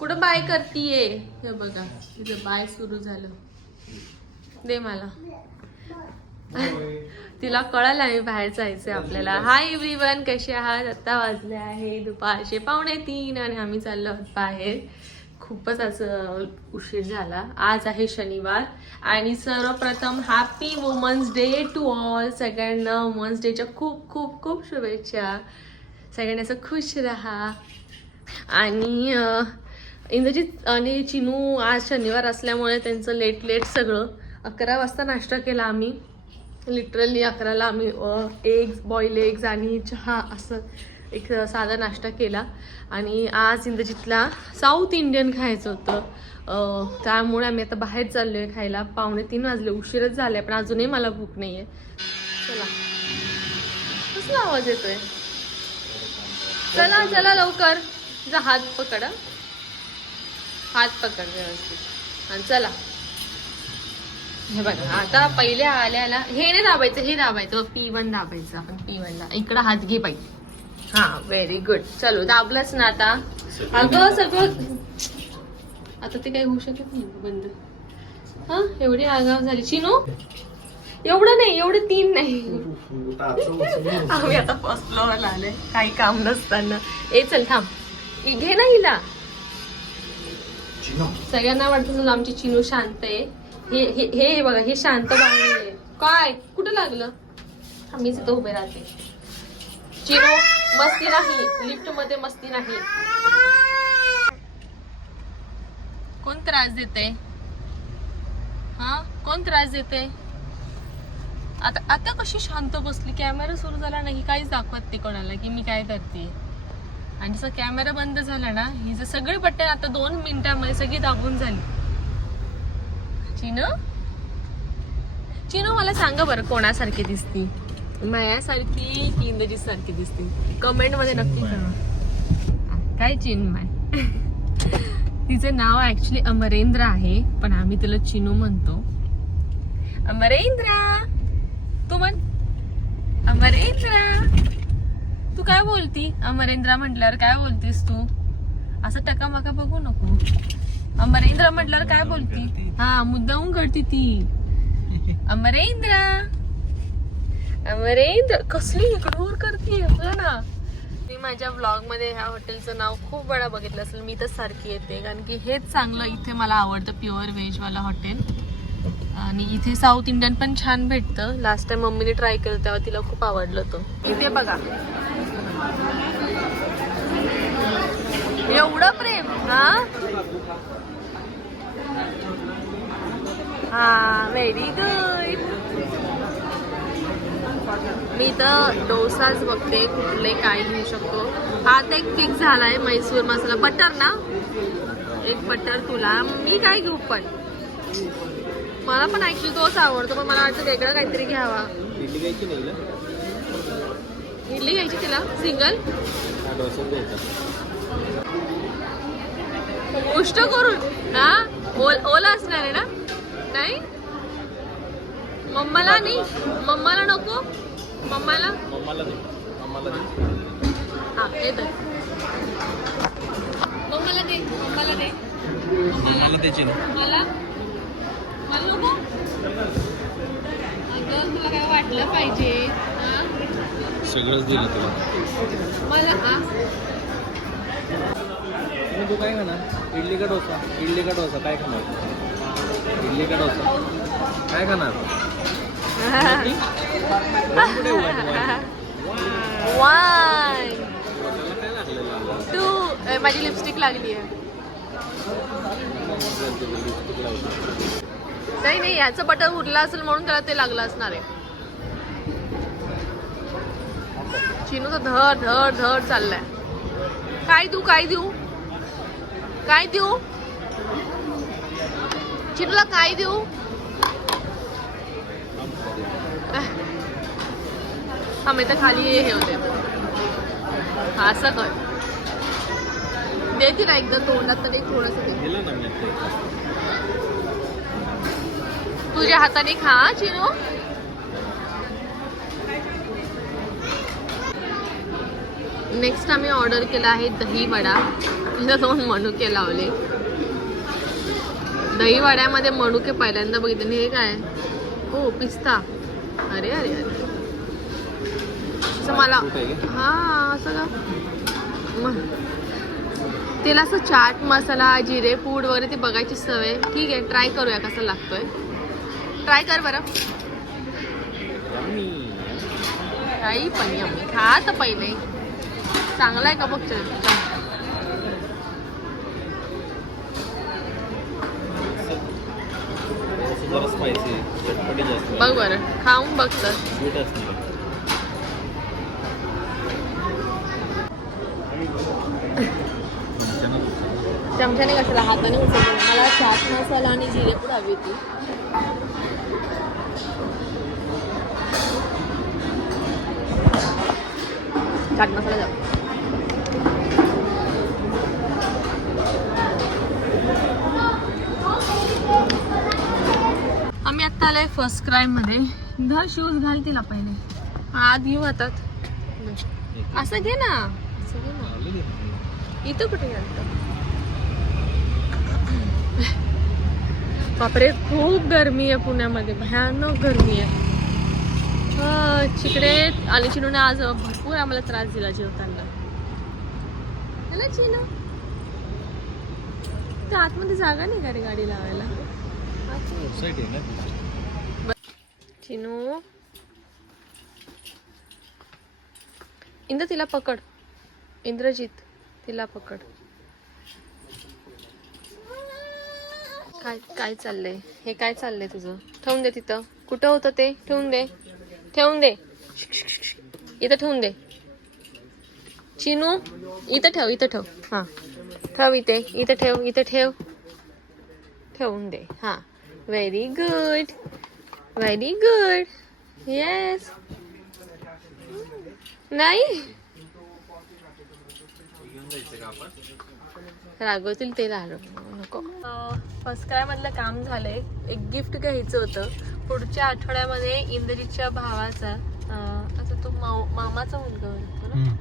कुठं बाय करतीये? हे बघा तिचं बाय सुरू झालं. दे मला. तिला कळालं आहे बाहेर जायचंय आपल्याला. हाय एव्हरीवन, कसे आहात? आता वाजले आहे दुपारचे 2:45 आणि आम्ही चाललो आहोत बाहेर. खूपच असं उशीर झाला. आज आहे शनिवार आणि सर्वप्रथम happy women's day to all. सगळ्यांना वुमन्स डेच्या खूप खूप खूप शुभेच्छा. सगळ्यांनी असं खुश राहा. आणि इंद्रजित आणि चिनू आज शनिवार असल्यामुळे त्यांचं लेट सगळं. 11 वाजता नाश्ता केला आम्ही. लिटरली 11ला आम्ही एग्स, बॉईल एग्स आणि चहा असं एक साधा नाश्ता केला. आणि आज इंद्रजितला साऊथ इंडियन खायचं होतं. त्यामुळे आम्ही आता बाहेर चाललो आहे खायला. 2:45 वाजले, उशीरच झाले पण अजूनही मला भूक नाही आहे. चला. कसला आवाज येतोय? चला चला लवकर. तुझा हात पकड, हात पकड व्यवस्थित. आणि चला. हे बघा आता पहिले आल्याला हे नाही दाबायचं, हे दाबायचं. P1 दाबायचं आपण. P1ला इकडं हात घे पाहिजे. हा व्हेरी गुड. चलो दाबलंच ना आता. अगं सगळं आता ते काही होऊ शकत नाही बंद. हा एवढी आगाव झाली चिनू. एवढं नाही, एवढे 3 नाही. आम्ही आता फर्स्ट फ्लोअरला आले काही काम नसताना. ए चल थांब, घे ना हिला. सगळ्यांना वाटतं आमची चिनू शांत आहे. हे हे हे बघा, हे शांत बाळी आहे. काय कुठं लागलं? मीच इथं उभे राहते. चिनू मस्ती नाही, लिफ्ट मध्ये मस्ती नाही. कोण त्रास देते? हा कोण त्रास देते? आता कशी शांत बसली. कॅमेरा सुरू झाला नाही, काहीच दाखवत ते कोणाला की मी काय करते. आणि जसं कॅमेरा बंद झाला ना, ही जर सगळे बटन आता 2 मिनिटांमध्ये सगळी दाबून झाली. चिनू मला सांगा बरं, कोणासारखी दिसती? मायासारखी की इंद्रजित सारखी दिसती? कमेंट मध्ये नक्की करा. काय चिन्मय? तिचं नाव ऍक्च्युली अमरेंद्र आहे, पण आम्ही तिला चिनू म्हणतो. अमरेंद्र, तू म्हण अमरेंद्र. तू काय बोलती? अमरेंद्र म्हटल्यावर काय बोलतीस तू? असं टकामका बघू नको. अमरेंद्र म्हटल्यावर काय बोलती? हा मुद्दाहून करती ती. अमरेंद्र, अमरेंद्र कसली इग्नोर करते ना. मी माझ्या ब्लॉग मध्ये ह्या हॉटेलचं नाव खूप वेळा बघितलं असेल. मी तर सारखी येते कारण की हेच चांगलं इथे मला आवडतं. प्युअर व्हेज वाला हॉटेल. आणि इथे साऊथ इंडियन पण छान भेटतं. लास्ट टाइम मम्मीने ट्राय केलं तेव्हा तिला खूप आवडलं होतं. इथे बघा एवढं प्रेम. हा व्हेरी गुड. मी तर डोसाच बघते कुठले काय घेऊ शकतो. आता एक फिक्स झालाय मैसूर मसाला. बटर ना, एक बटर तुला. मी काय घेऊ? पण मला पण ऍक्च्युली तोच आवडतो, पण मला वाटतं वेगळं काहीतरी घ्यावा. इडली घ्यायची नाही ना? इडली घ्यायची तिला सिंगल गोष्ट करून. हा ओला असणार आहे ना? नाही मम्माला नाही, मम्माला नको. मम्माला हा हे तर मम्माला दे, मम्माला दे, मम्माला द्यायची. मला मला नको. अगं तुला काय वाटलं पाहिजे? सगळंच दिलं तुला. मला तू काय खाणार? इडली का डोसा? इडली का डोसा काय खाणार? इडली का डोसा काय खाणार? वाय तू माझी लिपस्टिक लागली आहे. नाही याचं बटन उरलं असेल म्हणून त्याला ते लागलं असणार आहे. चिनू तर धड धड धड चाललाय. काय देऊ, काय देऊ, काय देऊ? चिनूला काय देऊ? हा मी तर खाली हे होते. असं कर देते ना एकदा तोंडात तर एक थोडस दे. तुझ्या हाताने खा चिनू. नेक्स्ट आम्ही ऑर्डर केला आहे दही वडा. इथं 2 मनुके लावले. दहीवड्यामध्ये मनुके पहिल्यांदा बघितले. आणि हे काय? हो पिस्ता. अरे अरे अरे असं मला असं का त्याला असं चाट मसाला जिरे पूड वगैरे ते बघायची सवय. ठीक आहे ट्राय करूया कसं लागतोय. ट्राय कर बरं. काही पण यम्मी. खा तर पहिले चांगला आहे का बघ. बघ बरं खाऊन बघ तर. चमच्याने कशाला हाताने उचलतो. मला चाट मसाला आणि जिरे पूड हवी होती. चाट मसाला जाऊ. आम्ही आत्ता आलोय फर्स्ट क्राय मध्ये. धर शूज घाल तिला पहिले. आत घेऊ हातात. असं घे ना. असं घे ना. इथं कुठे घालतं. बापरे खूप गरमी आहे पुण्यामध्ये. भयानक गरमी आहे. चिकडे आणि चिनूने आज भरपूर आम्हाला त्रास दिला जेवताना. चिनू तर आतमध्ये जागा नाही का रे गाडी लावायला. चिनू इंद्र तिला पकड. इंद्रजित तिला पकड. काय काय चाललंय. हे काय चाललंय तुझं. ठेवून दे तिथं. कुठं होतं ते. ठेवून दे. ठेवून दे. इथं ठेवून दे. चिनू इथं ठेव. इथं ठेव. हा ठेव इथे. इथं ठेव. इथं ठेव. ठेवून दे. हा very good. Very good. Yes. नाही रागवतील ते नको. फर्स्ट क्राय मधलं काम झालंय. एक गिफ्ट घ्यायचं होतं. पुढच्या आठवड्यामध्ये इंद्रजितच्या भावाचा आता तो मामाचा मुलगा होतो ना.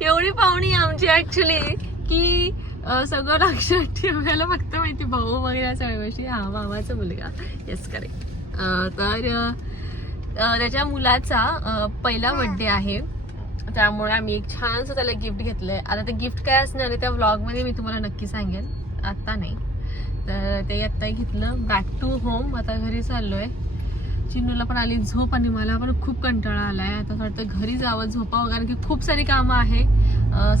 एवढी पाहुणी आमची ऍक्च्युली की सगळं लक्षात ठेवायला फक्त माहिती भाऊ वगैरे सगळ्या गोष्टी. हा मामाचा मुलगा. Yes correct. तर त्याच्या मुलाचा पहिला बर्थडे आहे. त्यामुळे आम्ही एक छानसं त्याला गिफ्ट घेतलंय. आता ते गिफ्ट काय असणार आहे त्या व्लॉगमध्ये मी तुम्हाला नक्की सांगेन. आता नाही. तर ते आत्ता घेतलं. Back to home. आता घरी चाललोय. चिन्नूला पण आली झोप आणि मला पण खूप कंटाळा आलाय. आता वाटतं घरी जावं झोपावं. कारण की खूप सारी कामं आहे.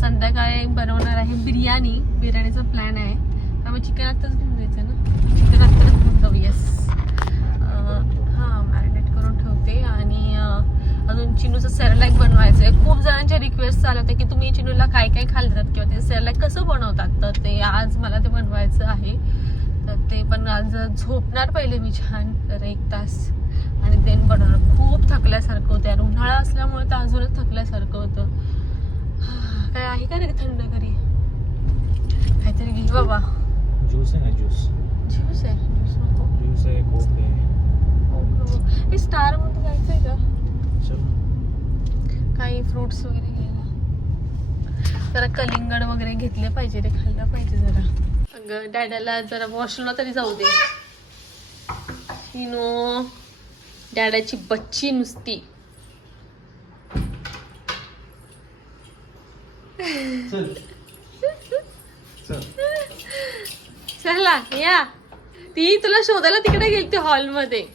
संध्याकाळी बनवणार आहे बिर्याणी. बिर्याणीचा प्लॅन आहे. त्यामुळे चिकन आत्ताच घेऊन द्यायचं ना. चिकन आत्ताच घेऊन जाऊ. येस. हां मॅरिनेट करून ठेवते. आणि अजून चिनूचं सेरेलॅक बनवायचं आहे. खूप जणांच्या रिक्वेस्ट आल्या होत्या की तुम्ही चिनूला काय काय खाल्लं किंवा ते सेरेलॅक कसं बनवतात. तर ते आज मला ते बनवायचं आहे. तर ते पण आज झोपणार पहिले मी छान तर 1 तास आणि देन बनवणार. खूप थकल्यासारखं होतं यार. उन्हाळा असल्यामुळे तर अजूनच थकल्यासारखं होतं. काय आहे का रे थंड घरी. काहीतरी घे बाबा. ज्यूस आहे ना. ज्यूस आहे. ज्यूस नको. ज्यूस आहे. कोक आहे. स्टार मध्ये जायचंय का. काही फ्रुट्स वगैरे घ्यायला. जरा कलिंगड वगैरे घेतले पाहिजे. ते खाल्लं पाहिजे जरा. अगं डॅडाला जरा वॉशरूमला तरी जाऊ दे. चिनू डॅडाची बच्ची नुसती. चला या. ती तुला शोधायला तिकडे गेलती हॉलमध्ये.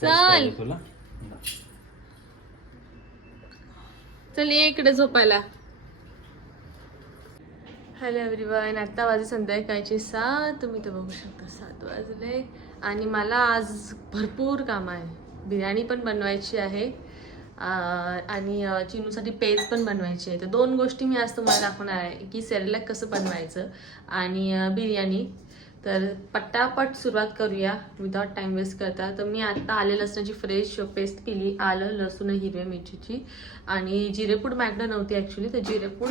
चल चल ये इकडे झोपायला. Hello everyone. आता वाजले संध्याकाळचे 7. तुम्ही तर बघू शकता 7 वाजले. आणि मला आज भरपूर काम आहे. बिर्याणी पण बनवायची आहे आणि चिनूसाठी पेस्ट पण बनवायची आहे. तर 2 गोष्टी मी आज तुम्हाला दाखवणार आहे की सेरेलॅक कसं बनवायचं आणि बिर्याणी. तर पटापट सुरुवात करूया विदाउट टाइम वेस्ट करता. तर मी आता आले लसणाची फ्रेश पेस्ट केली. आलं लसूण हिरव्या मिरचीची आणि जिरेपूड मॅगडा नव्हती ॲक्च्युली. तर जिरेपूड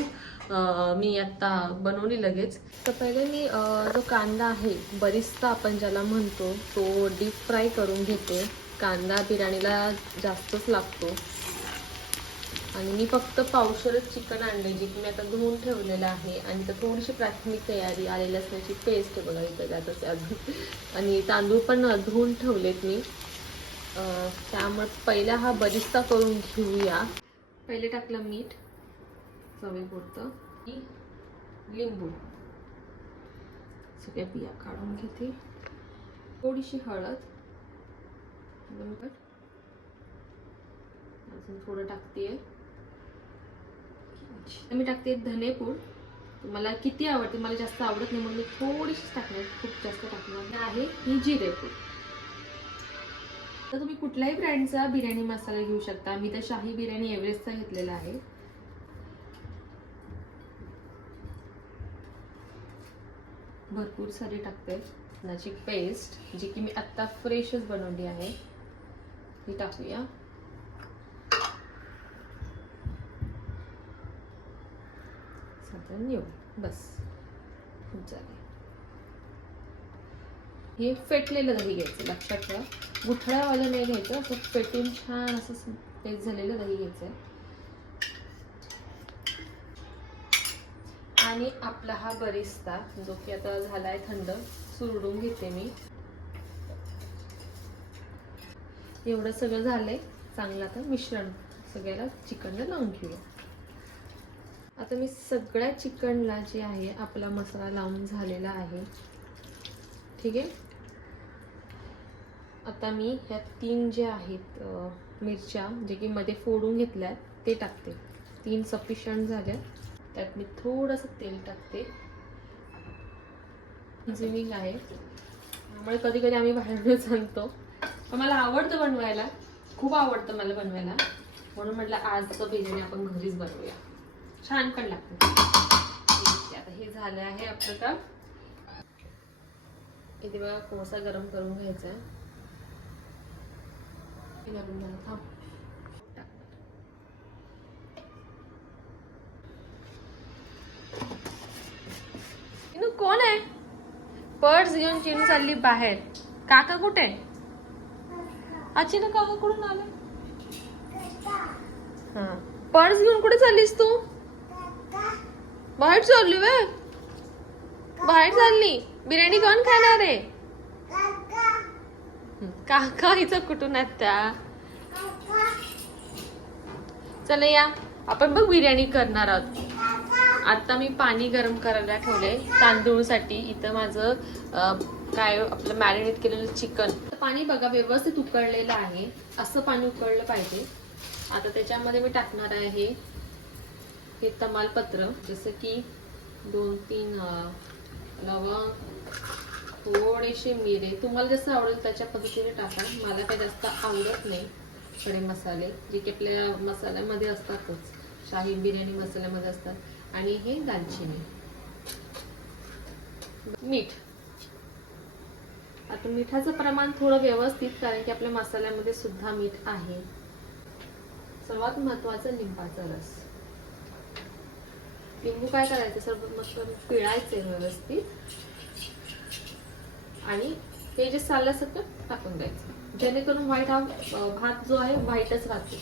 मी आत्ता बनवली लगेच. तर पहिले मी जो कांदा आहे बरिस्ता आपण ज्याला म्हणतो तो डीप फ्राय करून घेते. कांदा बिर्याणीला जास्तच लागतो. आणि मी फक्त पावशरच चिकन आणले, जे की मी आता धुवून ठेवलेलं आहे. आणि तर थोडीशी प्राथमिक तयारी, आले लसणाची पेस्ट बघा इथं जात अजून, आणि तांदूळ पण धुवून ठेवलेत मी. त्यामुळे पहिला हा बरिस्ता करून घेऊया. पहिले टाकलं मीठ चवीपुरतं, लिंबू, सगळ्या बिया काढून घेते, थोडीशी हळद, अजून थोडं टाकते. मी टाकते धनेपूड. तुम्हाला किती आवडते, मला जास्त आवडत नाही म्हणून मी थोडीशी टाकणार, खूप जास्त टाकणार आहे. ही जिरेपूड. तर तुम्ही कुठल्याही ब्रँडचा बिर्याणी मसाला घेऊ शकता. मी तर शाही बिर्याणी एव्हरेस्टचा घेतलेला आहे. भरपूर सारी टाकते. लसणाची पेस्ट, जी की मी आत्ता फ्रेशच बनवली आहे, ही टाकूया. साधारण एवढं बस, खूप झाले. हे फेटलेलं दही घ्यायचं, लक्षात ठेवा. गुठळ्यावालं नाही घ्यायचं, असं फेटून छान असं पेस्ट झालेलं दही घ्यायचं. आणि आपला हा बरिस्ता, जो की आता झालाय थंड, सुरडून घेते मी. एवढं सगळं झालंय चांगलं. आता मिश्रण सगळ्याला चिकनला लावून घेऊया. आता मी सगळ्या चिकनला जे आहे आपला मसाला लावून झालेला आहे. ठीक आहे. आता मी ह्या 3 जे आहेत मिरच्या, जे की मध्ये फोडून घेतल्यात, ते टाकते. 3 सफिशियंट झाल्या. त्यात मी थोडंसं तेल टाकते. झिमिंग आहे, त्यामुळे कधी कधी आम्ही बाहेरूनच आणतो, पण मला आवडतं बनवायला, खूप आवडतं मला बनवायला, म्हणून म्हटलं आज बिर्याणी आपण घरीच बनवूया, छान पण लागतं. आता हे झालं आहे आपलं काम. इथे बघा कोळसा गरम करून घ्यायचा आहे. कोण आहे? पर्स घेऊन चिनू चालली बाहेर. काका कुठे? अचानक काका कुठून आले? हा, पर्स घेऊन कुठे चाललीस तू? बाहेर चालली वे? बाहेर चालली? बिर्याणी कोण खाणार आहे? काका हिचं कुठून आहेत त्या? चला या, आपण बघ बिर्याणी करणार आहोत. आता मी पाणी गरम करायला ठेवले तांदूळसाठी. इथं माझं काय आपलं मॅरिनेट केलेलं चिकन. पाणी बघा व्यवस्थित उकळलेलं आहे, असं पाणी उकळलं पाहिजे. आता त्याच्यामध्ये मी टाकणार आहे हे तमालपत्र, जसं की 2-3 लवंग, थोडेसे मिरे, तुम्हाला जसं आवडेल त्याच्या पद्धतीने टाका. मला काही जास्त आवडत नाही खडे मसाले, जे की आपल्या मसाल्यामध्ये असतातच, शाही बिर्याणी मसाल्यामध्ये असतात. आणि हे दालचिनी, मीठ. आता मिठाचं प्रमाण थोडं व्यवस्थित, कारण की आपल्या मसाल्यामध्ये सुद्धा मीठ आहे. सर्वात महत्वाचं लिंबाचा रस. लिंबू काय करायचं, सर्व मस्त पिळायचे व्यवस्थित, आणि हे जे साल्यासकट टाकून द्यायचं, जेणेकरून व्हाईट हा भात जो आहे व्हाईटच राहतो.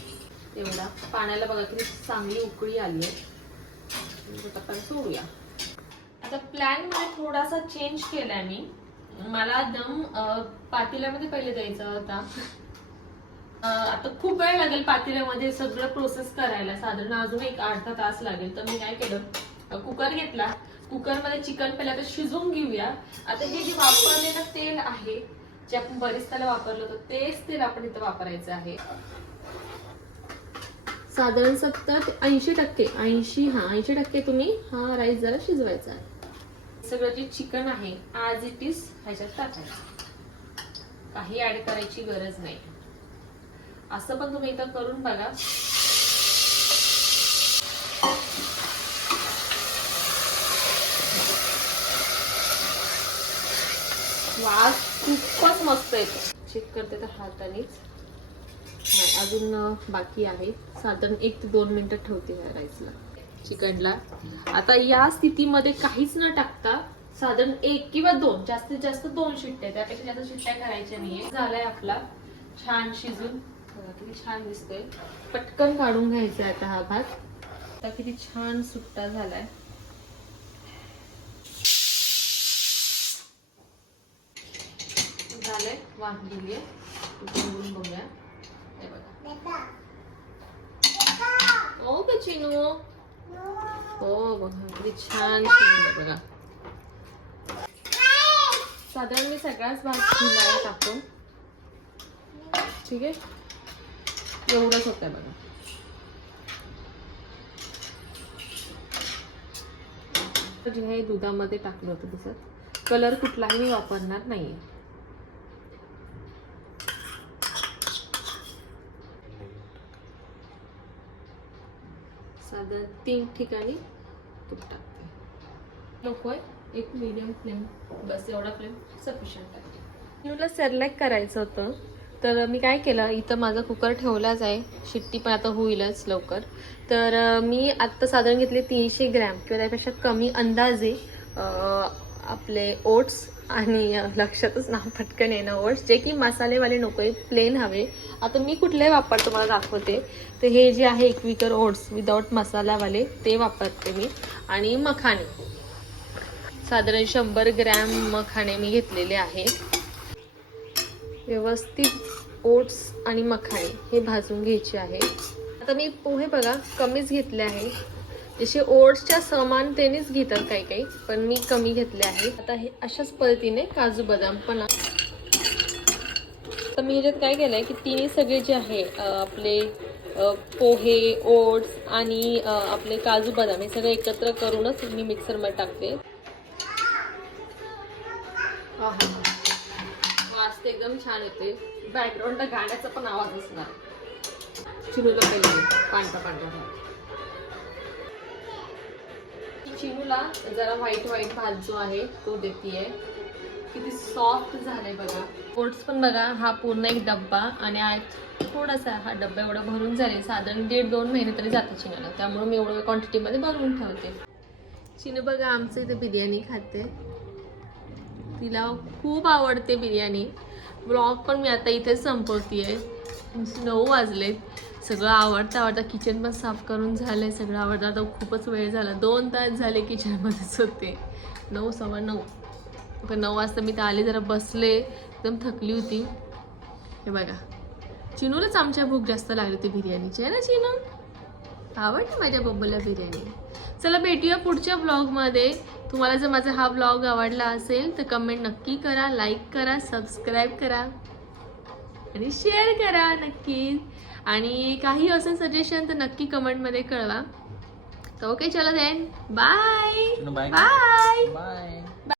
एवढा पाण्याला बघा किती चांगली उकळी आली आहे. आपण सोडूया. आता प्लॅन मध्ये थोडासा चेंज केलाय मी. मला दम पातेल्यामध्ये पहिले द्यायचा होता. आता खूप वेळ लागेल पातेल्यामध्ये सगळं प्रोसेस करायला, साधारण अजून एक 8 तास लागेल. तर मी काय केलं, कुकर घेतला, कुकर मध्ये चिकन पहिल्यांदा शिजवून घेऊया. आता हे जे वापरलेलं तेल आहे, जे आपण बरिस्ताला वापरलं होतं, तेच तेल आपण इथं वापरायचं आहे. साधारण 70 ते 80%, 80% तुम्ही हा राईस जरा शिजवायचा आहे. सगळं जे चिकन आहे ॲज इट इज ह्याच्यात टाकायचं, काही ऍड करायची गरज नाही. असं पण तुम्ही इथं करून बघा. वास खूपच मस्त येतो. चेक करते तर हातानेच नाही, अजून बाकी आहे. साधारण 1 ते 2 मिनिटं ठेवते या राईसला, चिकनला. आता या स्थितीमध्ये काहीच न टाकता साधारण 1 किंवा 2, जास्तीत जास्त 2 शिट्ट्या, त्यापेक्षा जास्त शिट्ट्या करायच्या नाहीये. झालाय आपला छान शिजून बघा किती छान दिसतोय. पटकन काढून घ्यायचा आता हा भात. आता किती छान सुट्टा झालाय. झालंय वाफलेली आहे. उघडून बघूया. हे बघा. हो का चिनू? हो बघा किती छान शिजलं बघा. साधारण मी सगळाच भात शिजायला टाकून. ठीक आहे, एवढंच होतं बघा. जे हे दुधामध्ये टाकलं होतं तसं. कलर कुठलाही मी वापरणार नाहीये. साधारण 3 ठिकाणी तूप टाकते. नकोय, एक मीडियम फ्लेम, बस एवढा फ्लेम सफिशियंट आहे. मला सेरलॅक करायचं होतं, तर मी काय केलं, इथं माझा कुकर ठेवलाच आहे. शिट्टी पण आता होईलच लवकर. तर मी आत्ता साधारण घेतले 300 ग्रॅम किंवा त्यापेक्षा कमी अंदाजे आपले ओट्स. आणि लक्षातच नाव पटकन आहे ना ओट्स, जे की मसालेवाले नको आहे, प्लेन हवे. आता मी कुठले वापर तुम्हाला दाखवते. तर हे जे आहे इक्विकर ओट्स विदाउट मसालावाले ते वापरते मी. आणि मखाणे साधारण 100 ग्रॅम मखाणे मी घेतलेले आहेत. व्यवस्थित ओट्स आणि मखाणे हे भाजून घ्यायचे आहे. आता मी पोहे बघा कमीच घेतले आहे. जसे ओट्सच्या समानतेनेच घेतात काही काही, पण मी कमी घेतले आहे. आता हे अशाच पद्धतीने काजू बदाम पण. तर मी ह्याच्यात काय केलंय की तिन्ही सगळे जे आहे आपले पोहे, ओट्स आणि आपले काजू बदाम हे सगळे एकत्र करूनच मी मिक्सरमध्ये टाकते. वास ते एकदम छान येते. बॅकग्राऊंडला गाण्याचा पण आवाज असणार. चिनूला पहिले पांढरा पांढरा. चिनूला जरा व्हाईट भात जो आहे तो देतीये. किती सॉफ्ट झालंय बघा. ओट्स पण बघा, हा पूर्ण एक डब्बा आणि आज थोडासा हा डब्बा एवढा भरून झाले. साधारण 1.5-2 महिने तरी जाते चिनूला, त्यामुळे मी एवढ्या क्वांटिटीमध्ये भरून ठेवते. चिनू बघा आमचं इथे बिर्याणी खाते. तिला खूप आवडते बिर्याणी. ब्लॉग पण मी आता इथेच संपवतीये. 9 वाजलेत. सगळं आवडता किचन पण साफ करून झालंय. सगळं आवडतं. आता खूपच वेळ झाला, 2 तास झाले किचनमध्येच होते. 9, 9:15. 9 वाजता मी तर आले, जरा बसले, एकदम थकली होती. हे बघा, चिनूलाच आमच्या भूक जास्त लागली होती बिर्याणीची, आहे ना चिनू? आवडते माझ्या बब्बूला बिर्याणी. चला भेटूया पुढच्या ब्लॉगमध्ये. तुम्हाला जर माझा हा ब्लॉग आवडला असेल तर कमेंट नक्की करा, लाईक करा, सबस्क्राईब करा आणि शेअर करा नक्की. आणि काही असं सजेशन तर नक्की कमेंटमध्ये कळवा. तर ओके, चला देन, बाय बाय बाय.